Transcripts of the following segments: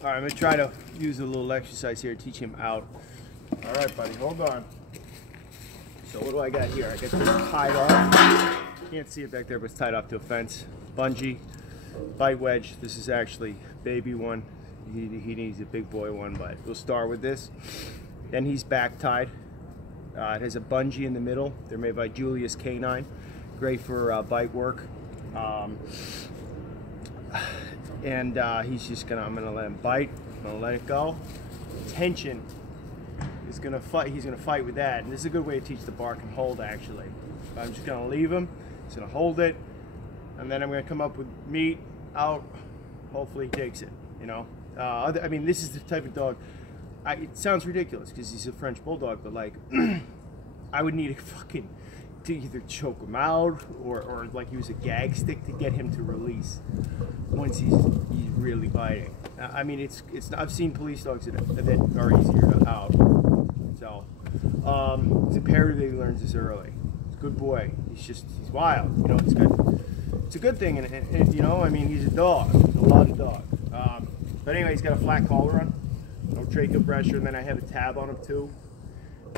All right, I'm gonna try to use a little exercise here to teach him out. All right, buddy, hold on. So what do I got here? I got this tied off. Can't see it back there, but it's tied off to a fence. Bungee, bite wedge. This is actually baby one. He needs a big boy one, but we'll start with this. Then he's back tied. It has a bungee in the middle. They're made by Julius Canine. Great for bite work. He's just gonna, I'm gonna let him bite. I'm gonna let it go. Tension is gonna fight. He's gonna fight with that, and this is a good way to teach the bark and hold. Actually, I'm just gonna leave him. He's gonna hold it, and then I'm gonna come up with meat out. Hopefully, he takes it. You know, I mean, this is the type of dog. It sounds ridiculous because he's a French Bulldog, but like, I would need a fucking to either choke him out or like use a gag stick to get him to release once he's really biting. I mean, it's I've seen police dogs that are easier to out. So it's imperative that he learns this early. He's a good boy. He's wild. You know, it's good. It's a good thing, and you know, I mean, he's a dog. He's a lot of dog. But anyway, he's got a flat collar on, no tracheal pressure, and then I have a tab on him too.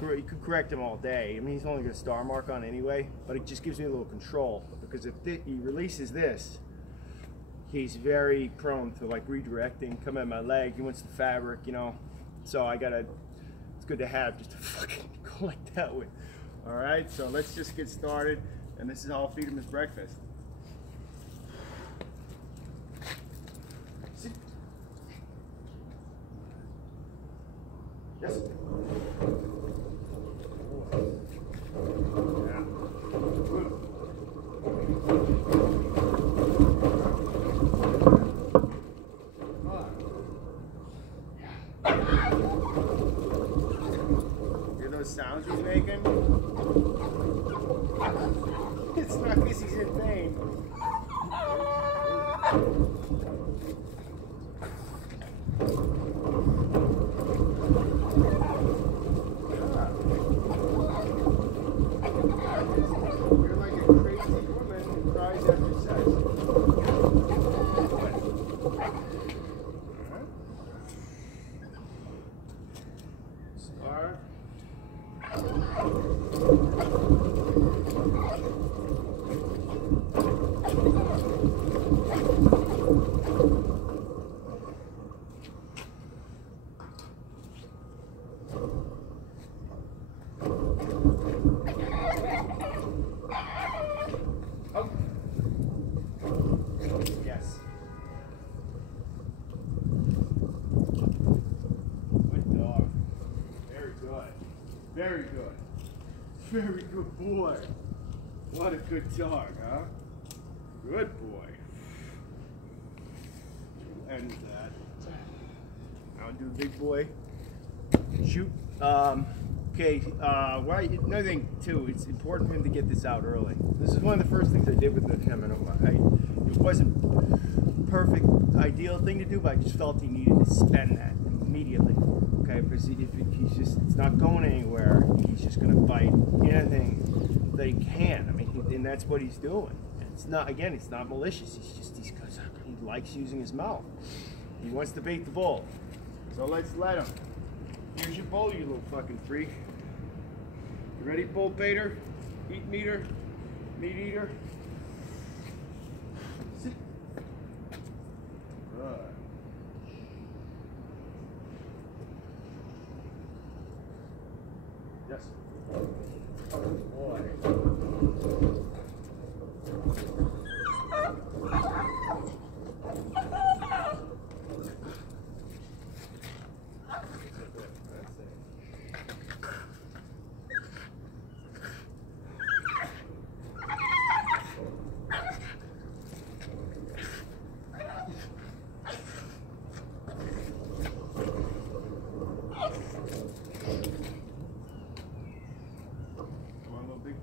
You could correct him all day. I mean, he's only got a star mark on anyway, but it just gives me a little control, because if he releases this, he's very prone to like redirecting, come at my leg. He wants the fabric, you know. So it's good to have just to fucking go like that with. All right, so let's just get started, and this is how I'll feed him his breakfast. Sit. Yes. Hear those sounds he's making? It's not because he's in pain. You're like a crazy woman who cries after sex. Star. Yes. Good dog. Very good. Very good. Very good boy. What a good dog, huh? Good boy. End that. I'll do the big boy. Shoot. Okay, another thing too, it's important for him to get this out early. This is one of the first things I did with him, and it wasn't perfect, ideal thing to do, but I just felt he needed to spend that immediately. Okay, because it's not going anywhere. He's just going to bite anything that he can. I mean, and that's what he's doing. It's not, again, it's not malicious. He likes using his mouth. He wants to bait the bull. So let's let him. Here's your bowl, you little fucking freak. You ready, bull baiter? Meat eater? Meat eater? Sit. Good. Yes. Boy.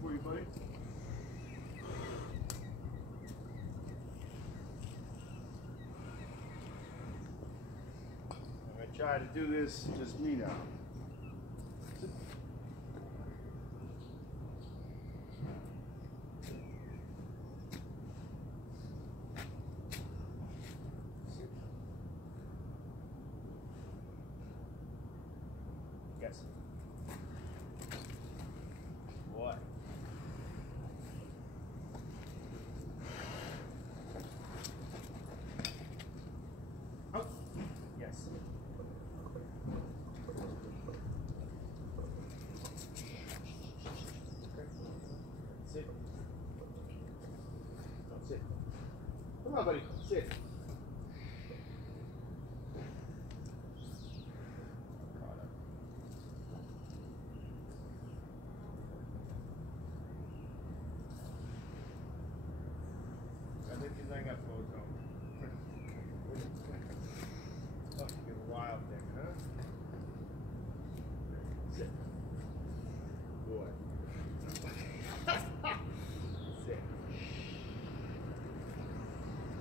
For you, buddy. I'm going to try to do this just me now. Yes. Boy. Up. Yes. Sit. No, sit. Come on, buddy. Sit. I think you're laying up photo. Oh, you're wild there, huh? Sit. Boy. Sit.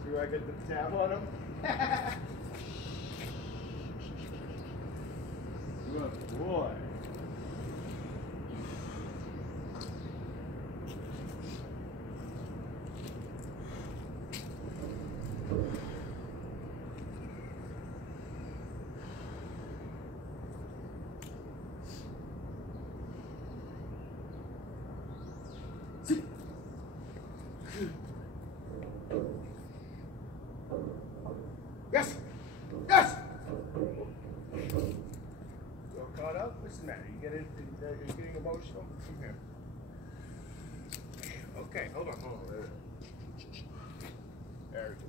Do I get the tab on him? Good boy. Sit. Yes! Yes! You all caught up? What's the matter? Are you getting emotional? Okay. Okay, hold on. Very good.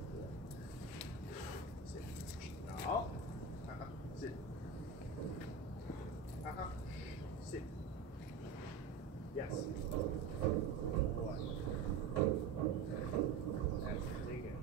Sit. No. Sit. Sit. Yes. Boy. That's dig it.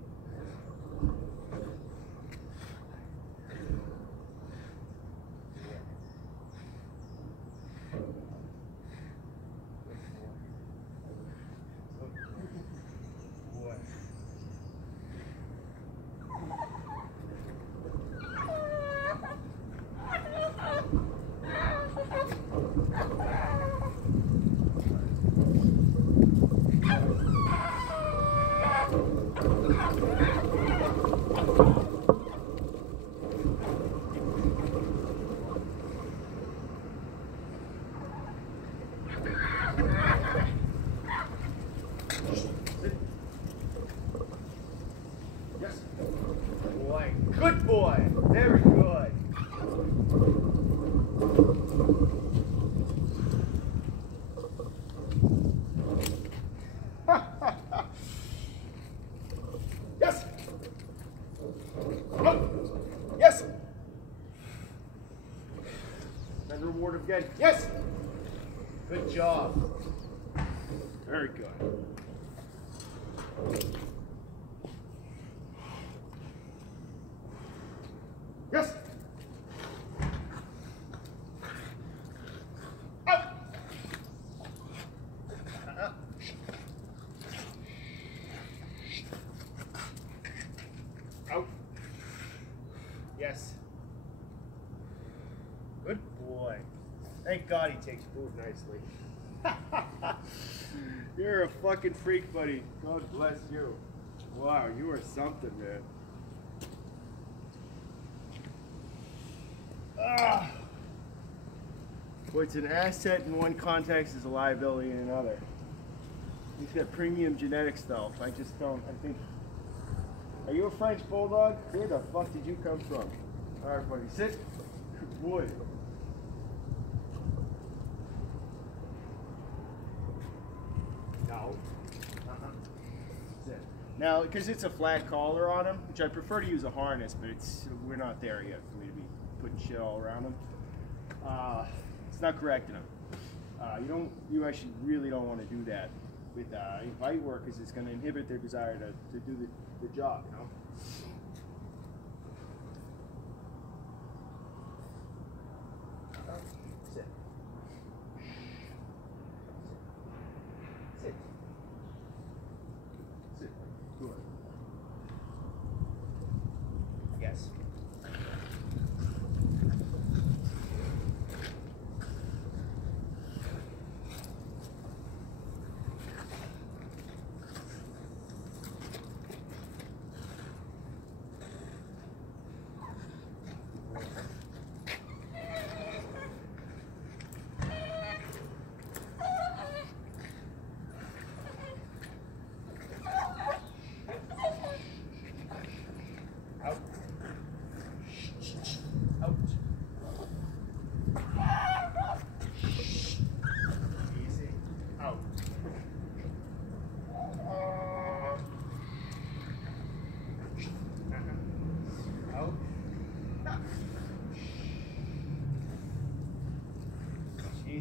Yes. Boy. Good boy. Very good. Yes. Up. Yes. And reward again. Yes. Good job. Very good. Yes. Up. Out. Yes. Good boy. Thank God he takes food nicely. You're a fucking freak, buddy. God bless you. Wow, you are something, man. Ah. What's an asset in one context is a liability in another. He's got premium genetics, though. I just don't. I think. Are you a French Bulldog? Where the fuck did you come from? All right, buddy. Sit. Good boy. No. Sit. Now, because it's a flat collar on him, which I prefer to use a harness, but we're not there yet for me to be putting shit all around him. It's not correcting him. You actually really don't want to do that with bite work, because it's going to inhibit their desire to do the job, you know? Sit. Sit. Sit. Good. Yes.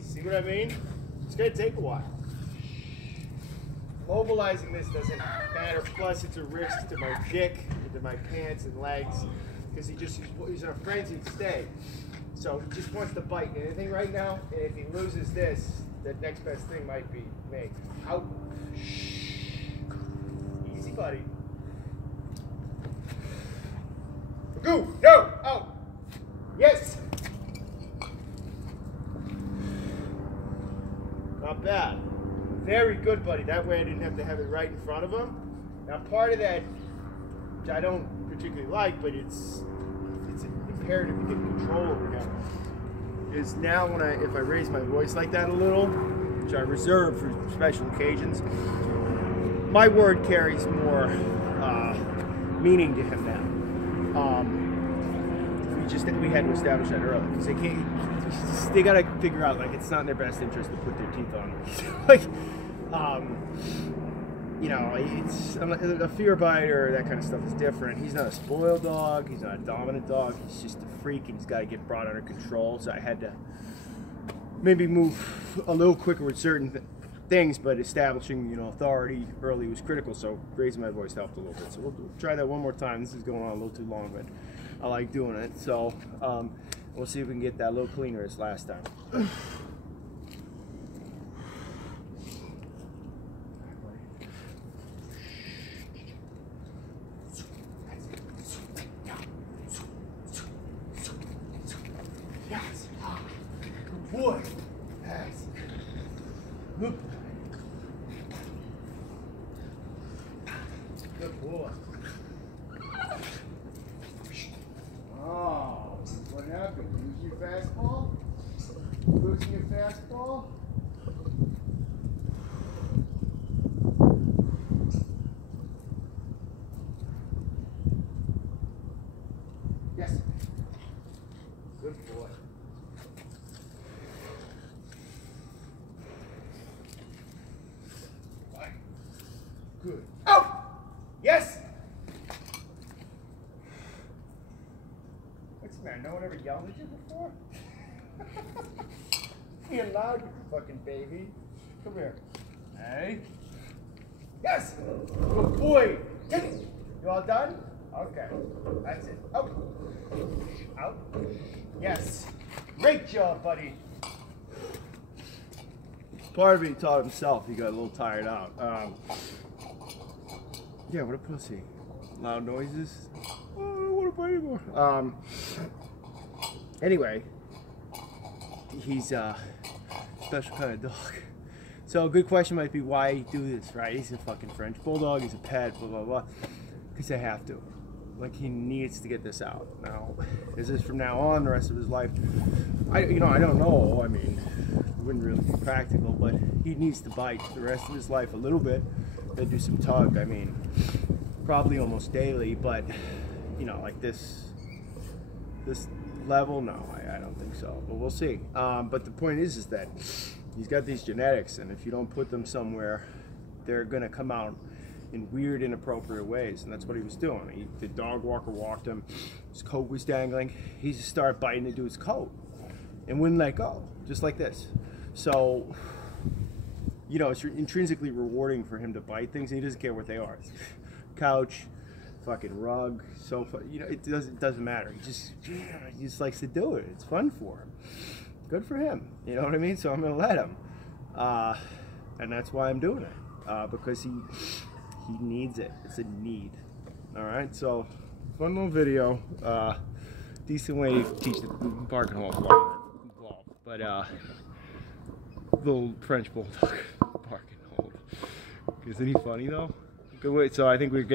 See what I mean? It's gonna take a while. Mobilizing this doesn't matter. Plus, it's a risk to my dick, to my pants and legs, because he's in a frenzied state. So he just wants to bite anything right now. And if he loses this, the next best thing might be me. Out. Easy, buddy. Go. No. Out. Yes. Not bad. Very good, buddy. That way I didn't have to have it right in front of him. Now, part of that, which I don't particularly like, but it's imperative to get control over him, is now if I raise my voice like that a little, which I reserve for special occasions, my word carries more meaning to him now. We had to establish that early, because they gotta figure out, like, it's not in their best interest to put their teeth on him. Like, you know, it's a fear biter, that kind of stuff is different. He's not a spoiled dog, he's not a dominant dog, he's just a freak, and he's got to get brought under control. So I had to maybe move a little quicker with certain things, but establishing, you know, authority early was critical. So raising my voice helped a little bit. So we'll try that one more time. This is going on a little too long, but I like doing it. So we'll see if we can get that a little cleaner as last time. Yes. Good boy. Yes. Good. Good boy. Oh, what happened? Losing your fastball? Losing your fastball? Yes. Good boy. Right. Good. Out! Yes! What's the matter? No one ever yelled at you before? You're loud, you fucking baby. Come here. Hey. Yes! Good boy. You all done? Okay. That's it. Out. Out. Yes. Great job, buddy. Part of me taught himself. He got a little tired out. Yeah, what a pussy. Loud noises. Oh, I don't want to bite anymore. Anyway, he's a special kind of dog. So a good question might be, why do this, right? He's a fucking French Bulldog. He's a pet, blah, blah, blah. Because I have to. Like, he needs to get this out. Now, is this from now on, the rest of his life? I don't know. I mean, it wouldn't really be practical, but he needs to bite the rest of his life a little bit. Then do some tug. I mean, probably almost daily, but, you know, like this level, no, I don't think so. But we'll see. But the point is that he's got these genetics, and if you don't put them somewhere, they're gonna come out in weird, inappropriate ways, and that's what he was doing. The dog walker walked him, his coat was dangling, he just started biting into his coat and wouldn't let go, just like this. So, you know, it's intrinsically rewarding for him to bite things, and he doesn't care what they are. Couch, fucking rug, sofa, you know, it doesn't matter. He just likes to do it. It's fun for him. Good for him, you know what I mean? So I'm gonna let him, and that's why I'm doing it, because he needs it. It's a need. All right, so fun little video. Decent way to teach the barking hold, but little French Bulldog barking hold. Isn't he funny though? Good way. So I think we're good.